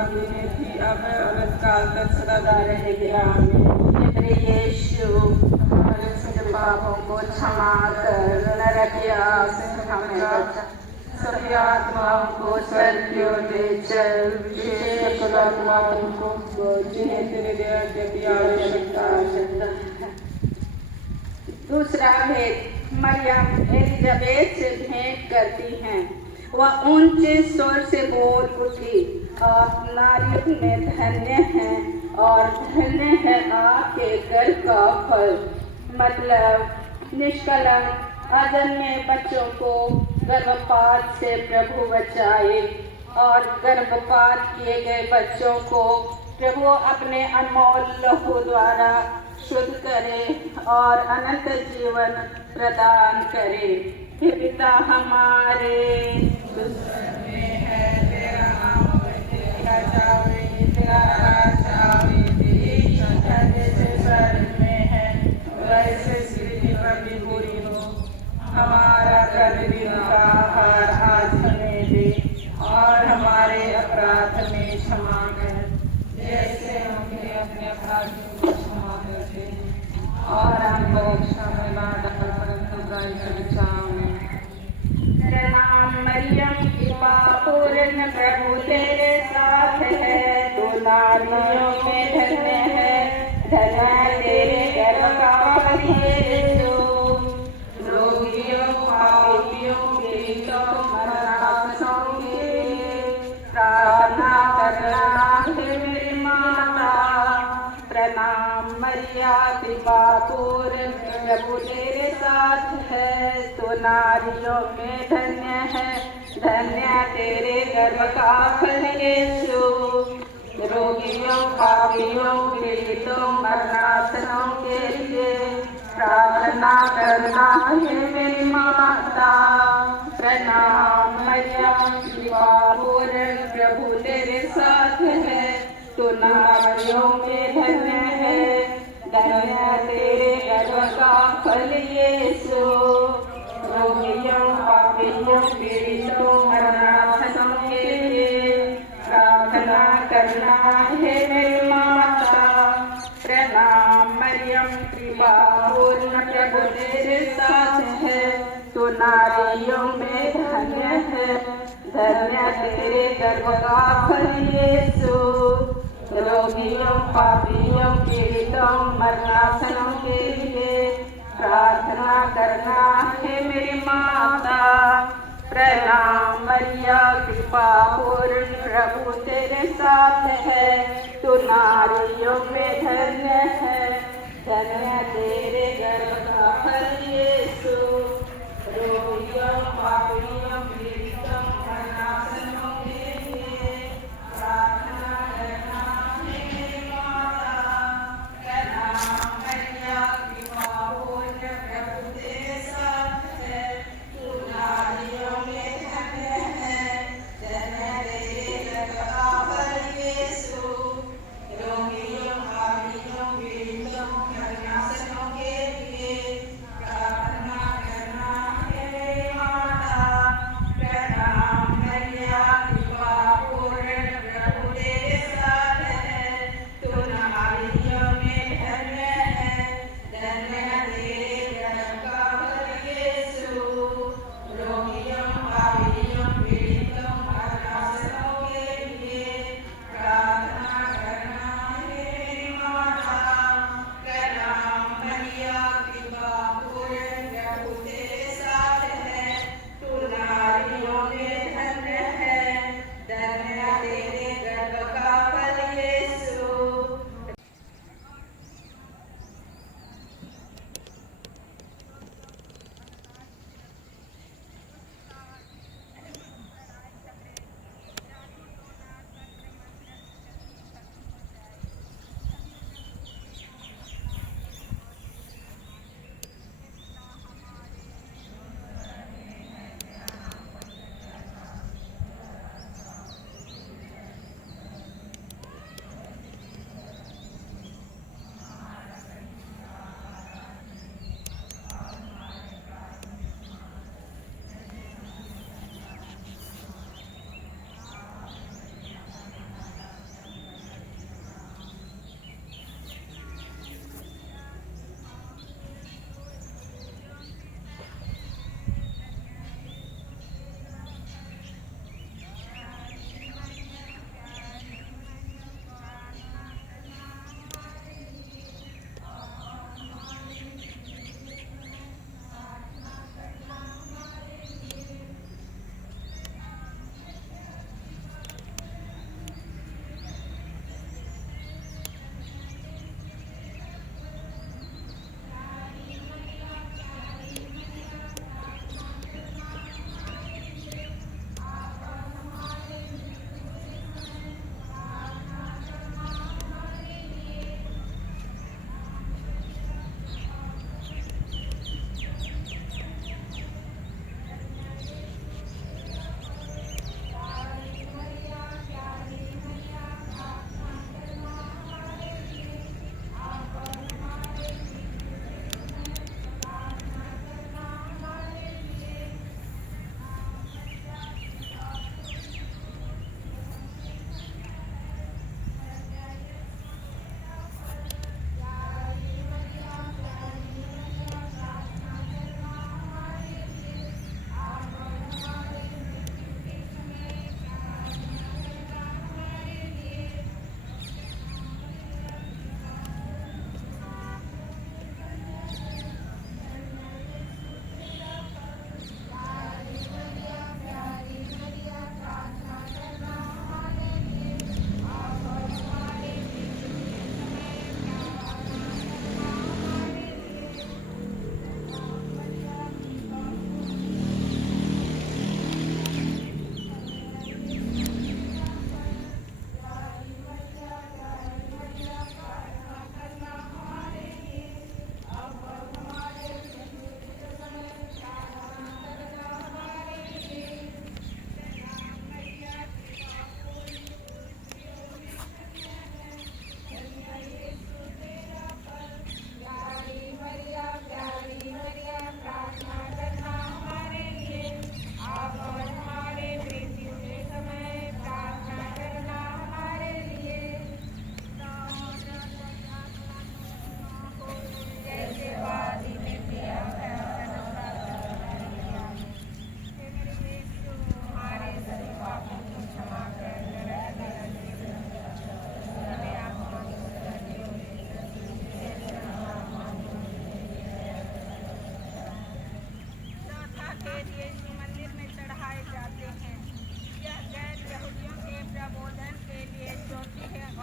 आदि में थी, अब अनंत काल तक सदा रहेगी। आमीन। हे यीशु, हमारे सभी पापों को क्षमा कर नरक की आग से हमें बचा, सभी आत्माओं को स्वर्ग की ओर ले चल, विशेष आत्माओं को जिन्हें तेरे दया की आवश्यकता है। दूसरा भेद, मरियम एलिजाबेथ से भेंट करती हैं। वह ऊंचे स्वर से बोल उठी, आप नारियों में धन्य हैं और धन्य है आपके गर्भ का फल। मतलब निष्कलंक अजन्मे बच्चों को गर्भपात से प्रभु बचाए और गर्भपात किए गए बच्चों को प्रभु अपने अनमोल लहू द्वारा शुद्ध करे और अनंत जीवन प्रदान करे। हे पिता हमारे, तेरा नाम तेरा जावे, तेरा राज आवे, तेरी इच्छा जैसे स्वर्ग में है वैसे पृथ्वी पर भी पूरी हो। हमारा प्रतिदिन का आहार आज हमें दे और हमारे अपराध में क्षमा कर, जैसे हम भी अपने अपराधियों को क्षमा करते हैं, और हम परीक्षा में ना डाल परंतु बुराई से बचाओ। प्रणाम मरियम, कृपा पूर्ण प्रभु तेरे साथ है, तू नारियों में धन्य है, धन्य तेरे गर्भ का फल यीशु। रोगियों पापियों पीड़ितों मरणासनों के लिए प्रार्थना करना हे मेरी माता। प्रणाम मरिया, कृपा पूर्ण प्रभु तेरे साथ है, तू नारियों में धन्य है, धन्य तेरे गर्भ का फल यीशु। रोगियों पापियों पीड़ितों मरणासनों के लिए प्रार्थना करना हे मेरी माता। प्रणाम मरिया, कृपा पूर्ण प्रभु तेरे साथ है, तू नारियों में धन्य है, धन्य तेरे गर्भ का फल यीशु। रोगियों पापियों पीड़ितों मरणासनों के लिए प्रार्थना करना हे मेरी माता। प्रणाम मरियम, कृपा पूर्ण प्रभु तेरे साथ है, तू नारियों में धन्य है, धन्य तेरे गर्भ का फल यीशु। रोगियों पापियों पीड़ितों मरणासनों के लिए प्रार्थना करना हे मेरी माता। प्रणाम मरिया, कृपा पूर्ण प्रभु तेरे साथ है, तू नारियों में धन्य है, धन्य तेरे गर्भ का फल यीशु। रोगियों पापियों पीड़ितों मरणासनों के लिए प्रार्थना करना हे मेरी माता। प्रणाम मरिया, कृपा पूर्ण प्रभु तेरे साथ है, तू नारियों में धन्य है, धन्य तेरे गर्भ का फल यीशु। रोगियों पापियों पीड़ितों मरणासनों के लिए प्रार्थना करना हे मेरी माता।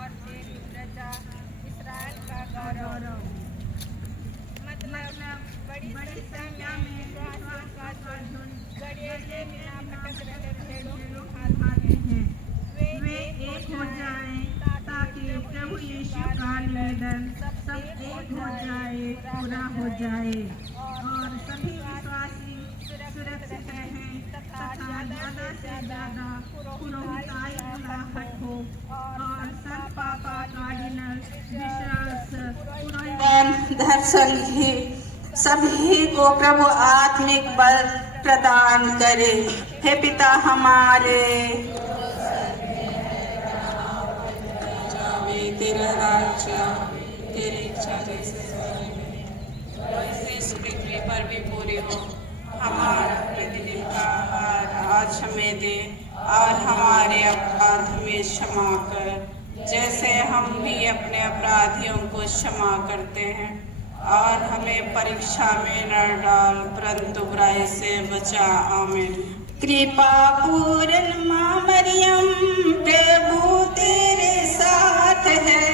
और तेरी प्रजा इस्राएल का गौरव। मतलब बड़ी संख्या में विश्वासियों का झुंड गड़ेड़िए बिना भटक रहे भेड़ों की भांति हैं। वे एक हो जाएं ताकि प्रभु यीशु का निवेदन सब एक हो जाए, पूरा हो जाए और सभी विश्वासी सुरक्षित रहें तथा ज़्यादा से ज़्यादा पुरोहिताई बुलाहट हो और संत पापा कार्डिनल बिशप धर संघी सभी को प्रभु आत्मिक बल प्रदान करे। हे पिता हमारे, तेरा राज्य, तेरी इच्छा जैसे स्वर्ग में वैसे इस पृथ्वी पर भी पूरी हो। हमारा प्रतिदिन का आहार आज हमें दे और हमारे अपराध हमें क्षमा कर, जैसे हम भी अपने अपराधियों को क्षमा करते हैं, और हमें परीक्षा में न डाल परंतु बुराई से बचा। आमीन। कृपा पूर्ण माँ मरियम, प्रभु तेरे साथ है,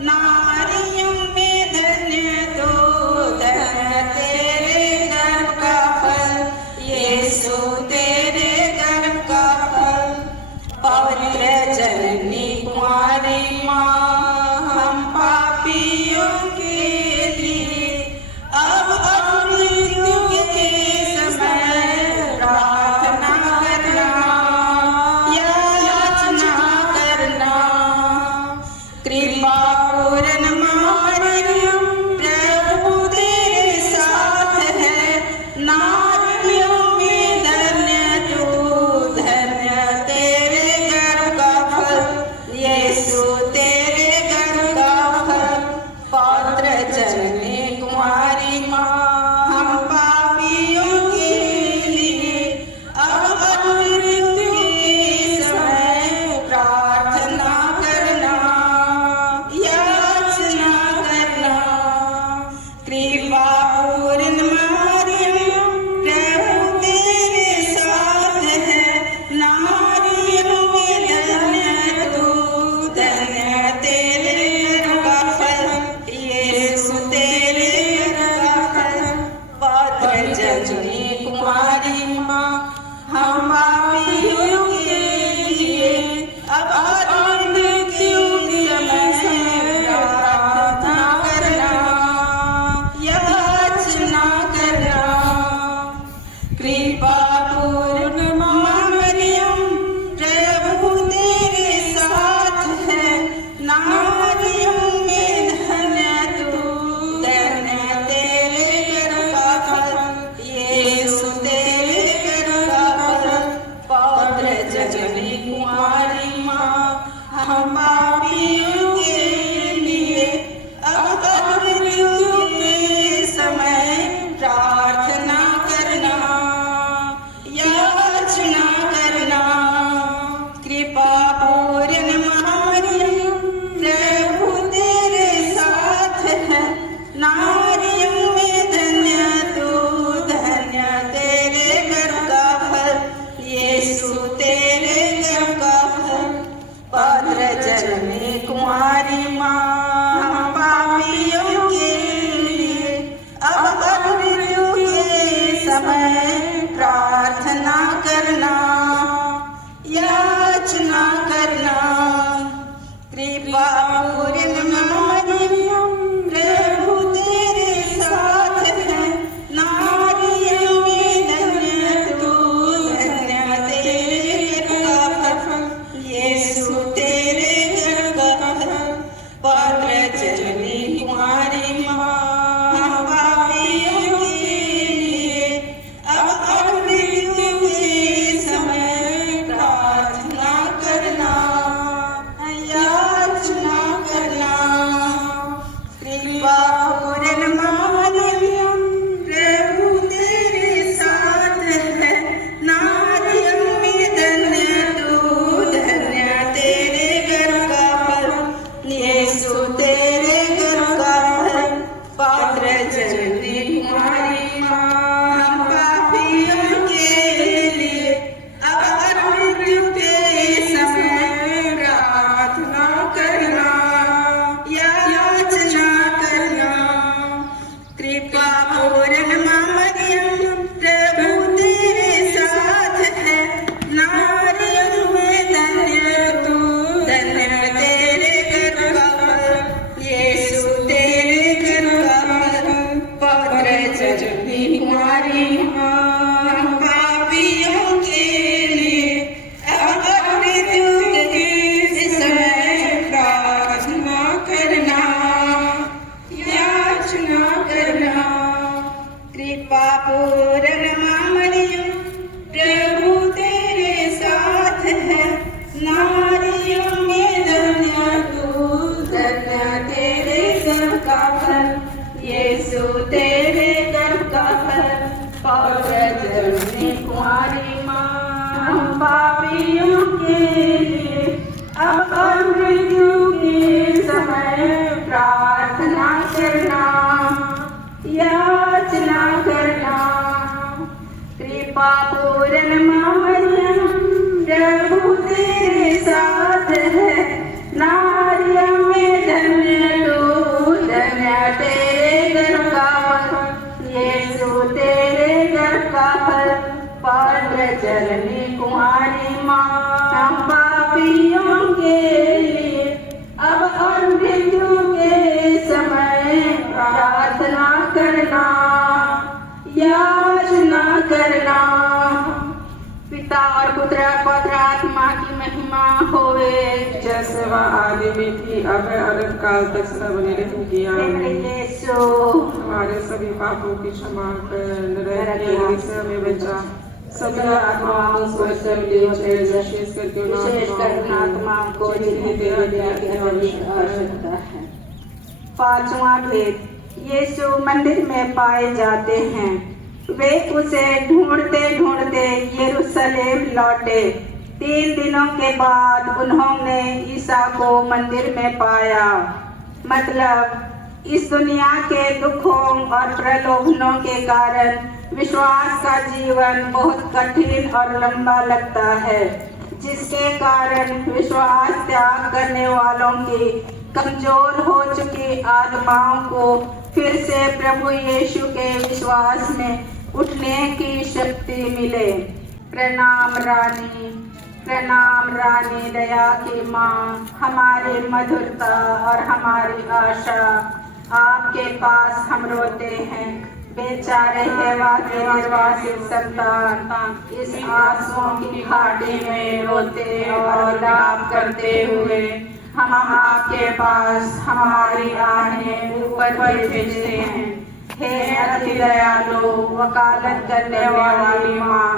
नारियों में धन्य तो धन्य तेरे गर्भ का फल, यीशु तेरे गर्भ का फल। पवित्र जननी कुंवारी माँ, हम पापियों के लिए अब और मृत्यु के समय प्रार्थना करना, याचना करना। कृपा पूर्ण माँ मरियम, प्रभु तेरे साथ है, नारियों में धन्य तू, धन्य तेरे गर्भ का फल, यीशु तेरे गर्भ का फल। पवित्र जननी कुंवारी माँ, हम पापियों के लिए अब और मृत्यु के समय प्रार्थना करना, याचना करना। कृपा पूर्ण मरियम, प्रभु तेरे साथ है, नारियों में धन्य तू, धन्य तेरे गर्भ का फल, यीशु तेरे गर्भ का फल। पवित्र जननी कुंवारी माँ, हम पापियों के लिए अब और मृत्यु के समय प्रार्थना करना, याचना करना। कृपा पूर्ण माँ मरियम, प्रभु तेरे साथ है, नारियों में धन्य तू, धन्य तेरे गर्भ का फल, यीशु तेरे गर्भ का फल। पवित्र जननी कुंवारी माँ, हम पापियों के लिए अब और मृत्यु के समय प्रार्थना करना, याचना करना। कृपा पूर्ण मरियम, प्रभु तेरे साथ है, नारियों में धन्य तू, धन्य तेरे गर्भ का फल, यीशु तेरे गर्भ का फल। पवित्र जननी कुंवारी माँ, हम पापियों के लिए अब और मृत्यु के समय प्रार्थना करना, याचना करना। कृपा पूर्ण मरियम, प्रभु तेरे साथ है, नारियों में धन्य तू, धन्य तेरे गर्भ का फल, यीशु तेरे गर्भ का फल। पवित्र जननी कुंवारी माँ, हम पापियों के लिए अब और मृत्यु के समय प्रार्थना करना, याचना करना। कृपा पूर्ण मरियम, प्रभु तेरे साथ है, नारियों में धन्य तू, धन्य तेरे गर्भ का फल, यीशु तेरे गर्भ का फल। पवित्र जननी कुंवारी माँ, हम पापियों के लिए अब और मृत्यु के समय प्रार्थना करना, यीशु तेरे गर्भ का फल पवित्र जननी कुंवारी माँ हम पापियों के लिए अब और मृत्यु के समय प्रार्थना करना याचना करना। कृपा पूर्ण मरियम प्रभु तेरे साथ है नारियों में धन्य तू धन्य तेरे गर्भ का फल यीशु तेरे गर्भ का फल पवित्र जननी कुंवारी माँ हम पापियों के लिए अब और मृत्यु के समय प्रार्थना करना याचना करना। पिता और पुत्र और पवित्र आत्मा की महिमा होवे जैसे वह आदि में थी अब अनंत काल तक सदा बनी रहेगी आमीन। यीशु हमारे सभी पापों की क्षमा कर नरक के अग्नि से हमें बचा सभी आत्माओं को स्वर्ग में ले जाए विशेष करके उन आत्माओं को जिन्हें तेरे दया की आवश्यकता है। पांचवा भेद यीशु मंदिर में पाए जाते हैं। वे उसे ढूंढते ढूंढते यरूशलेम लौटे। 3 दिनों के बाद उन्होंने ईसा को मंदिर में पाया। मतलब इस दुनिया के दुखों और प्रलोभनों के कारण विश्वास का जीवन बहुत कठिन और लंबा लगता है, जिसके कारण विश्वास त्याग करने वालों की कमजोर हो चुकी आत्माओं को फिर से प्रभु यीशु के विश्वास में उठने की शक्ति मिले। प्रणाम रानी दया की माँ, हमारी मधुरता और हमारी आशा आपके पास हम रोते हैं। बेचारे हेवा के निर्वासित संतान इस आंसुओं की घाटी में रोते और विलाप करते हुए हम आपके पास हमारी आहें ऊपर भेजते हैं। हे अति दयालु वकालत करने वाली माँ,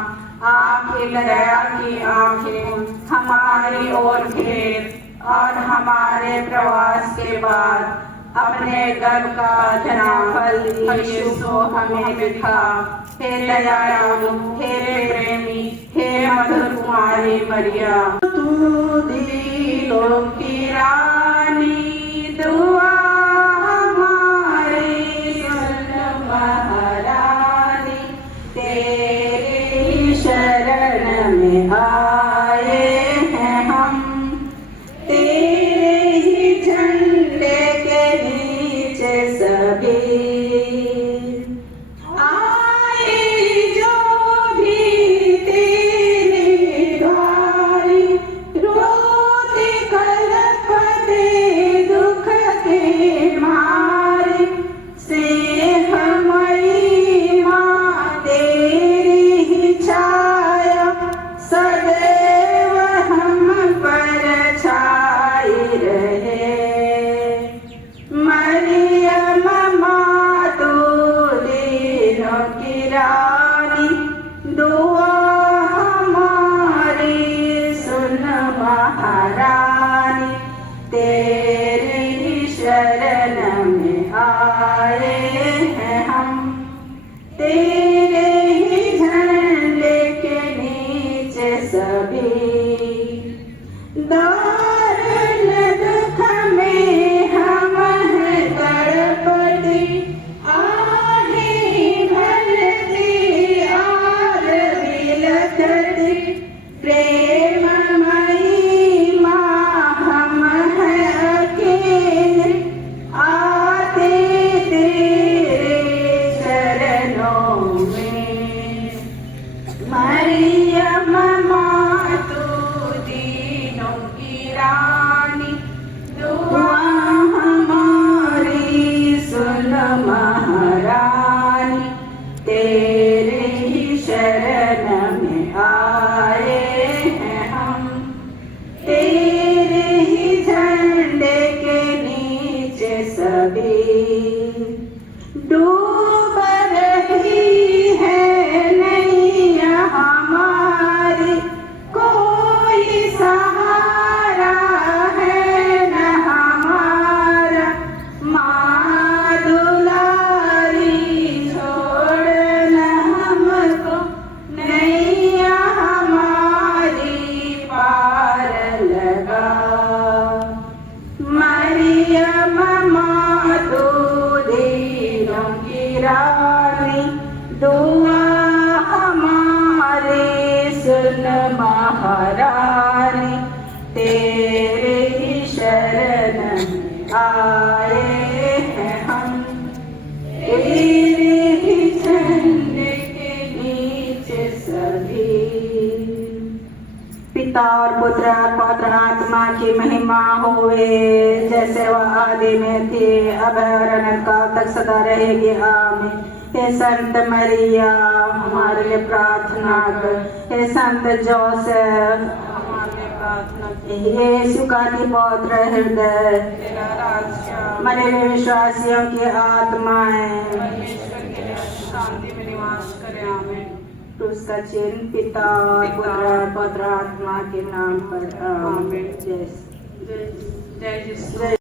आपकी दया की आंखें हमारी ओर फेर और हमारे प्रवास के बाद अपने गर्भ का धनाफल यीशु को हमें दिखा। हे दयालु, हे प्रेमी, हे मधुर कुमारी मरिया, तू दिलों की रानी दुआ हमारी सुन महारानी, तेरी शरण में आए हैं हम, तेरे ही झंडे के नीचे सभी रानी, दुआ हमारी सुन महारानी, तेरे ही शरण आए हैं हम, तेरे ही झंडे के नीचे सभी। पिता और पुत्र और पवित्र आत्मा की महिमा होवे, जैसे वह आदि में थी, अब है और अनंत काल तक सदा रहेगी, आमीन। हे संत मरिया हमारे लिए प्रार्थना कर। हे संत जोसेफ हमारे लिए प्रार्थना कर। हे यीशु का पवित्र हृदय, तेरा राज्य मरे हुए विश्वासियों की आत्माएं परमेश्वर के लिए शांति में निवास करे, आमीन। उसका चिन्ह पिता और पुत्र और पवित्र आत्मा के नाम पर, आमीन। जय जय जय।